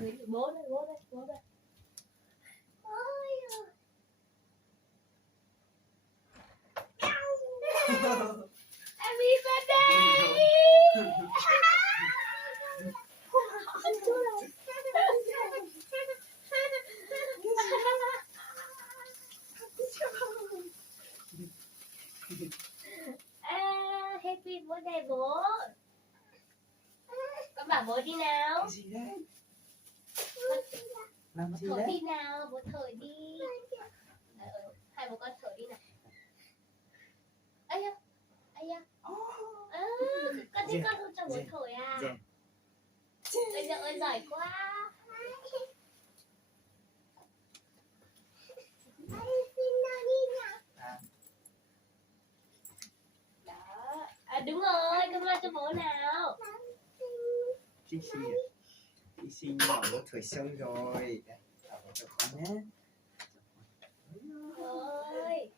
Bố đây, bố đây, bố đây. Happy birthday. Happy birthday bố. Con bảo bố đi nào. Cái gì đấy? Làm gì Thổi đấy? đi nào, bố thổi đi. Hai bố con thổi đi nào. Ây da, ây da. Con thích con không cho bố thổi à? Ôi giời ơi, giỏi quá. Đó. Đúng rồi, con lo cho bố nào. Chị xin nhỏ bố thổi xong rồi. Đây, bố cho con nhé. Ôi.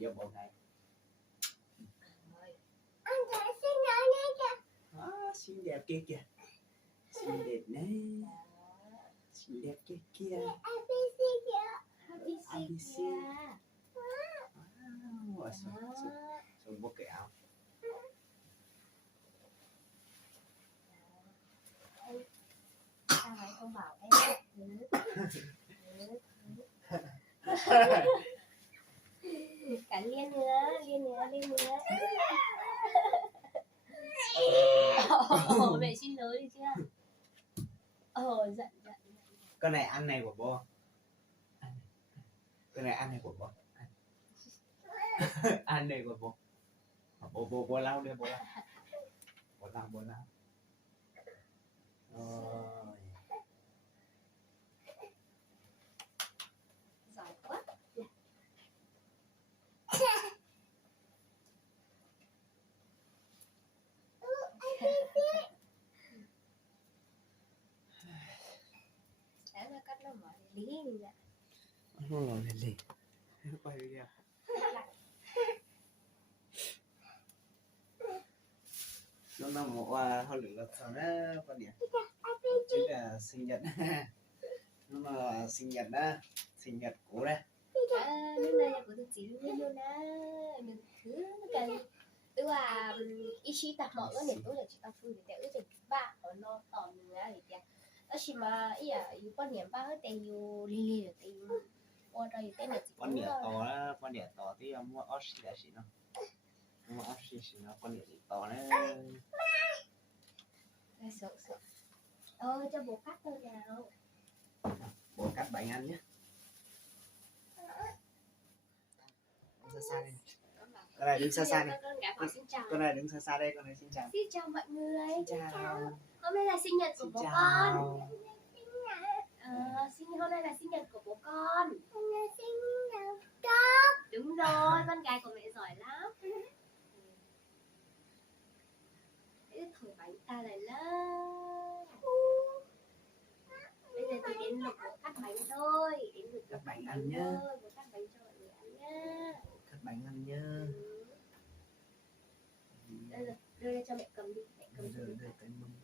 Vô bố này. Xinh đẹp kia kìa. Xinh đẹp đấy. Xinh đẹp kia kìa. ABC. Wow, xong bố cái áo. Sao mày không bảo em? Cả Liên nữa, Liên nữa, Liên nữa. Mẹ xin lỗi đi chưa? Giận. Con này ăn này của bố. Con này ăn này của bố. Ăn này của bố. Bố lau đi, bố lau. Bố lau. Rồi. Giỏi quá. Sáng ra cắt nó mở lý đi ạ. Nó làm gì? Quay video. Nó nằm một hơi lửa sao đó con nhỉ? Chứ là sinh nhật. Nó là sinh nhật đó, sinh nhật của đây. Lúc này là của tôi chỉ luôn á, được thứ cái tức là ishi tập mọi cái này tôi là chỉ tập phương để cái cái ba ở nó tòn nữa thì kìa. Đó chỉ mà ý là yêu quan niệm ba hết tiền yêu li li tiền qua đây cái này chỉ Quan niệm to đó, quan niệm to thì mua oshi là gì nó? Mua oshi gì nó quan niệm to đấy. sợ. Cho bố cắt thôi nào. Bố cắt bánh ăn nhé. Ra xa đây. Con này đứng xa đi. Con này đứng xa đây, con này xin chào. Xin chào mọi người. Xin chào. Hôm nay là sinh nhật của bố con. Hôm nay là sinh nhật của bố con. Đúng rồi, con gái của mẹ giỏi lắm. Thổi bánh ta này lắm. Bây giờ thì đến lượt bố cắt bánh thôi. Đến lượt cắt bánh ăn nhá. Bố cắt bánh cho mọi người ăn nhá. Cắt bánh ăn nhá. Đưa đây cho mẹ cầm đi. Mẹ cầm đưa cái mâm.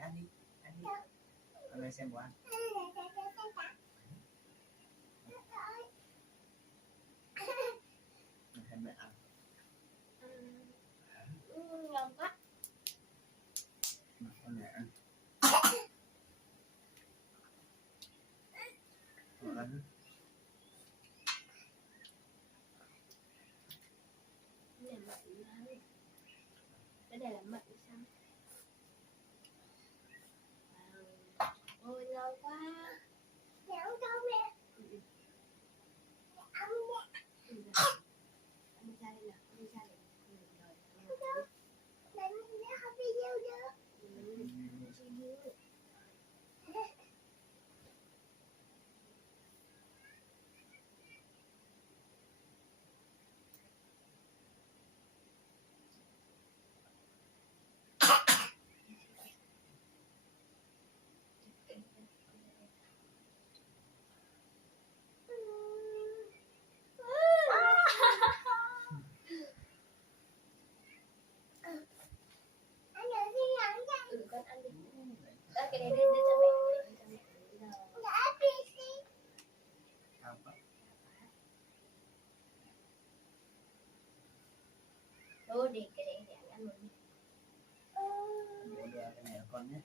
Ăn đi. Con này xem bố ăn. Mẹ ăn. Ngon quá. Con này ăn. Con ăn. Cái này là mận sao? Ôi ngon quá. cái này đưa cho mẹ Không có. Thôi để cái này để ăn luôn đi. Bố đưa cái này cho con nhé.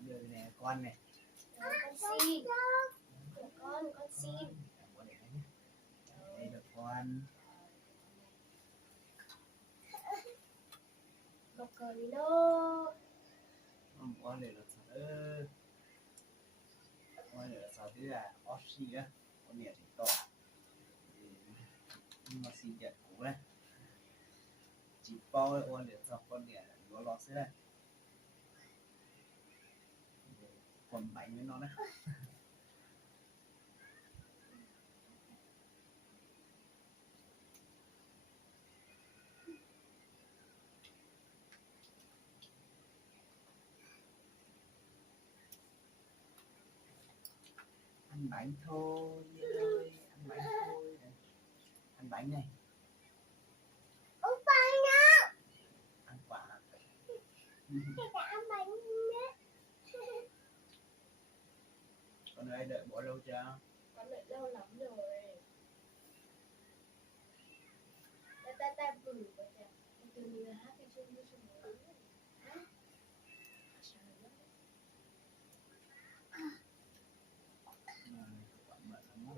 Đưa cái này cho con này. Con xin. Con xin. Bố để đây nhé. Đây là con. Một cờ đi đâu. Con này là sao ơ. Con này là sao thế là Aussie á. Con này thì to. Nhưng mà xin nhận cũ đấy. Chỉ bao con này sao con này nó lọt thế này. Còn bánh với nó đấy. Ăn bánh thôi ơi, ăn bánh thôi. Ăn bánh này. Ăn quả. Con ơi đợi bố lâu chưa? Con đợi lâu lắm rồi. Ta bự quá trời. Từ mình hát cái chung với chung với. Quả mận lắm đó.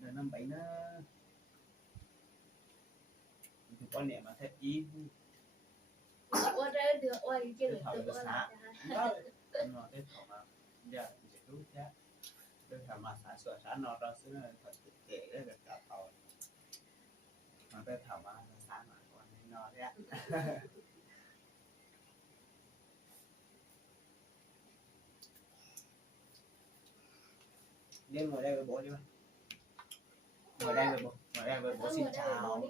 Nó năm bảy nó thì con này mà thép ý Ủa ra được, ủa đi chơi được thảo được được ủa xá là nó thế thảo mà giờ thì sẽ đúng thế đôi thảo mà xá sửa xá nó ra xứ là thật kể đấy được cả thảo mà tới thảo mà xá mà còn nó thế nên ngồi đây với bố đi mà ngồi đây với bố xin chào bóng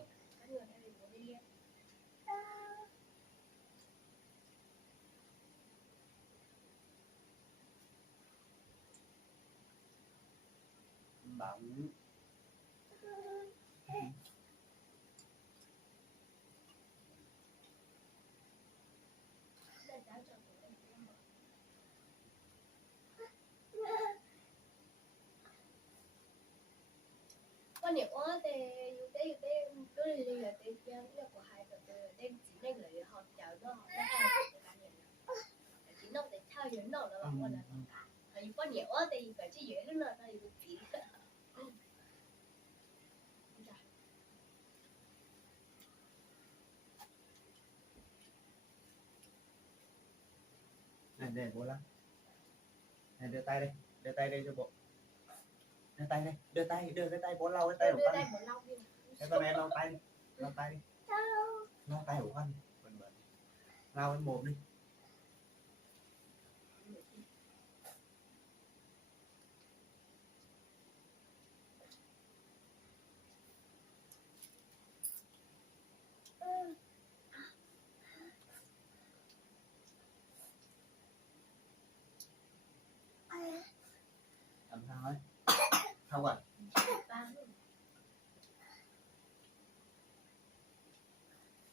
quan niệm quá thìอยู่đây tôi là tôi là của hai tờ đây chỉ nên là họ chào nó họ đã chỉ nó để theo dõi nó là bọn là thì quan niệm quá thì phải chỉ dễ lúc nào thì được chỉ này để bố lắm này đưa tay đây cho bố đưa tay đây đưa cái tay bố lau cái tay của con cái con này lau tay đi lau tay của con lau cái mồm đi làm sao ấy không à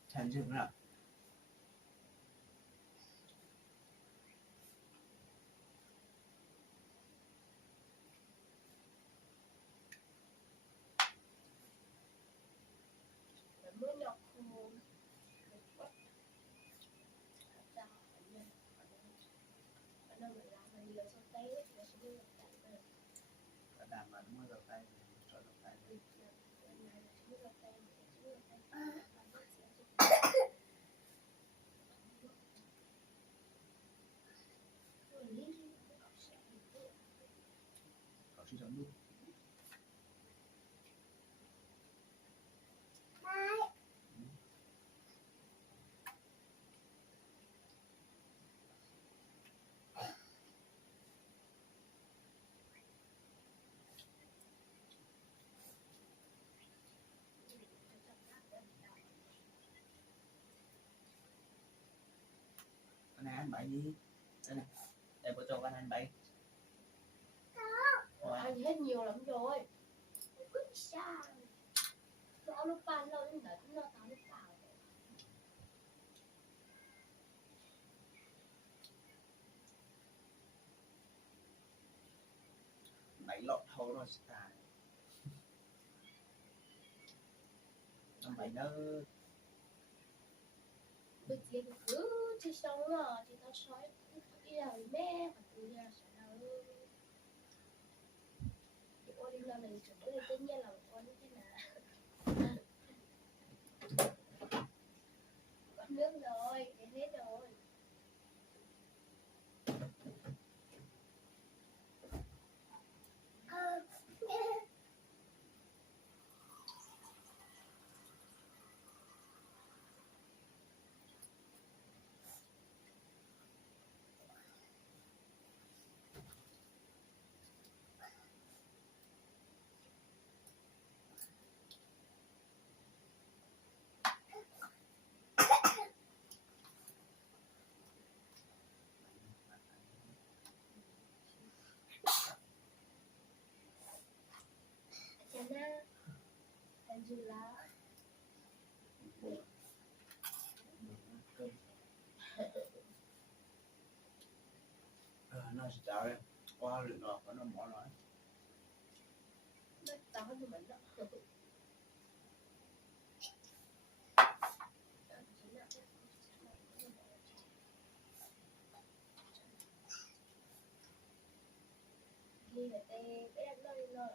chán chừng nữa mới nhọc cả đàn mà nó rửa tay cho rửa tay có suy giảm luôn ăn bậy đi. Đây này, để bố cho con ăn bậy. Ăn hết nhiều lắm rồi. Nó lúc ban lâu nó tao lúc vào. Bậy lọt thấu nó style. Ăn bậy nó Bây giờ cứ chơi xong rồi thì tao nói đi là mẹ và từ nhà sẽ nào thì con đi làm này chuẩn bị tất nhiên là con như thế nào con nước rồi đến hết rồi. Chana Angela nó sẽ chào em qua lượt ngọt của nó bỏ nói tao không mình đó. Khi mà tê bé nó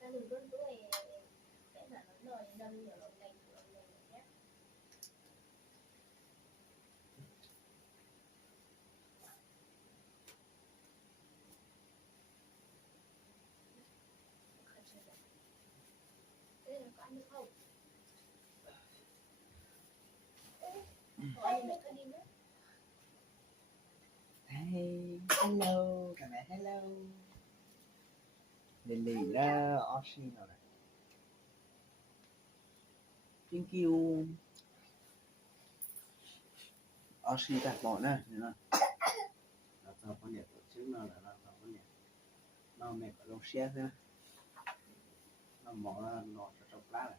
ta đừng có đuổi cái mà nó nâng nhiều lần này nhé. Thế là có ăn được không? Có ăn được cái đi nữa. Hey, hello, cả mẹ hello. Lily là Oshi nào này. Thank you. Oshi đặt bọn này, nhìn nào. Nó cho con nhật tổ chức nó là con nhật. Nó mẹ có lông xe thế. Nó mỏ là nó cho trong lá này.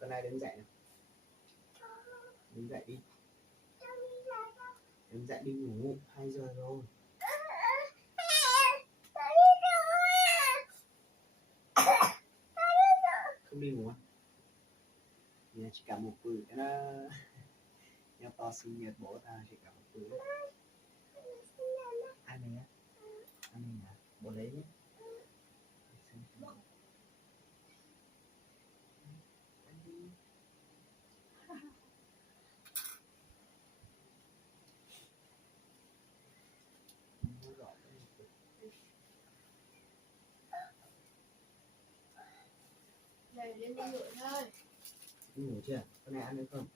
Con này đứng dậy nào. Đứng dậy đi. Đứng dậy đi ngủ, 2 giờ rồi. Không đi ngủ à? Nhà chỉ cả một bữa nó nhau to sinh nhật bố ta chỉ cả một bữa. Ăn này á. Ăn này à? Bố lấy nhé. Này lên đi ngủ thôi. Đi ngủ chưa? Con này ăn được không?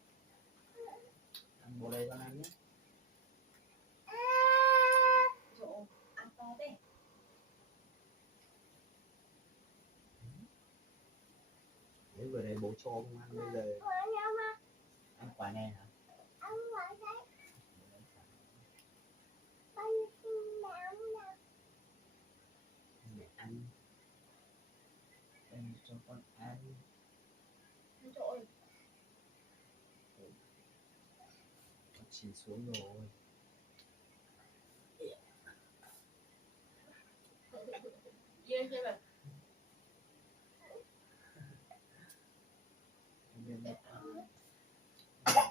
Ăn bố đây con ăn nhé. Rồi, ăn to đấy. Đấy vừa đấy bố cho không ăn bây giờ. Ăn quả này hả? Ăn quả đấy. Để ăn. Em cho con ăn. Trời Con chìm xuống rồi. ghê chưa bà? Em biết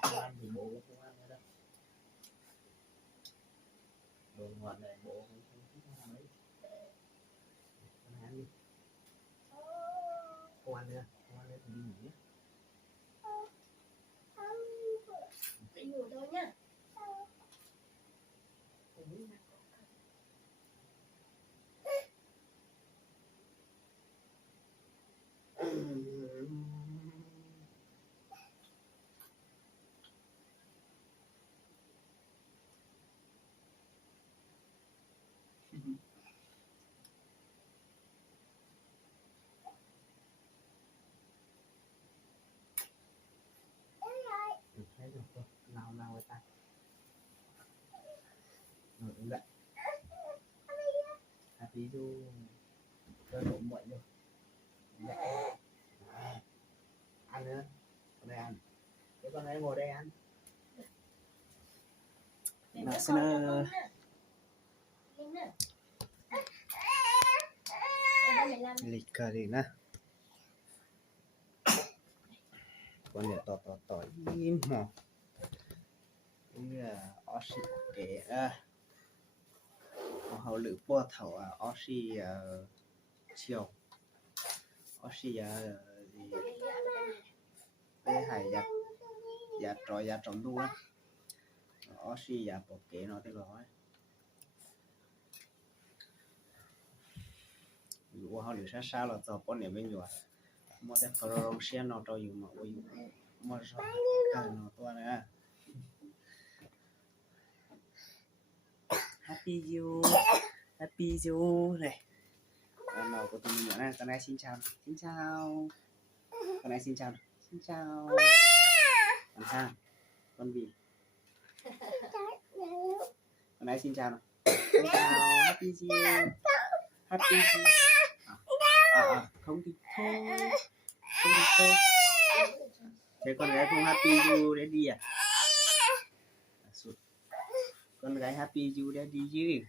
không ăn thì bố cũng không ăn nữa đâu. Đồ ngọt này bố cũng không thích ăn mấy. Con ăn đi. Không ăn nữa. Không ăn nữa thì đi ngủ nhé. Đi ngủ thôi nhá. nào với tay rồi đứng dậy happy you cho đủ muộn rồi dậy ăn nữa con này ăn cái con này ngồi đây ăn Nó sẽ nó lịch cờ đi nè con này tỏ im mò cái oxy kể họ lựa bùa thầu oxy chiều oxy gì đây hải giặt trò giặt trống đu á oxy giặt bộ kế nó thế rồi dụ họ lựa sao là cho con này bên rồi mà để pro xe nó cho dùng mà ôi mà sao cái nó to này happy you này màu của tụi mình nữa này con này xin chào con này xin chào con sao con gì con này xin chào happy you không thì thôi thế con gái không happy you để đi à con gái happy you để đi chứ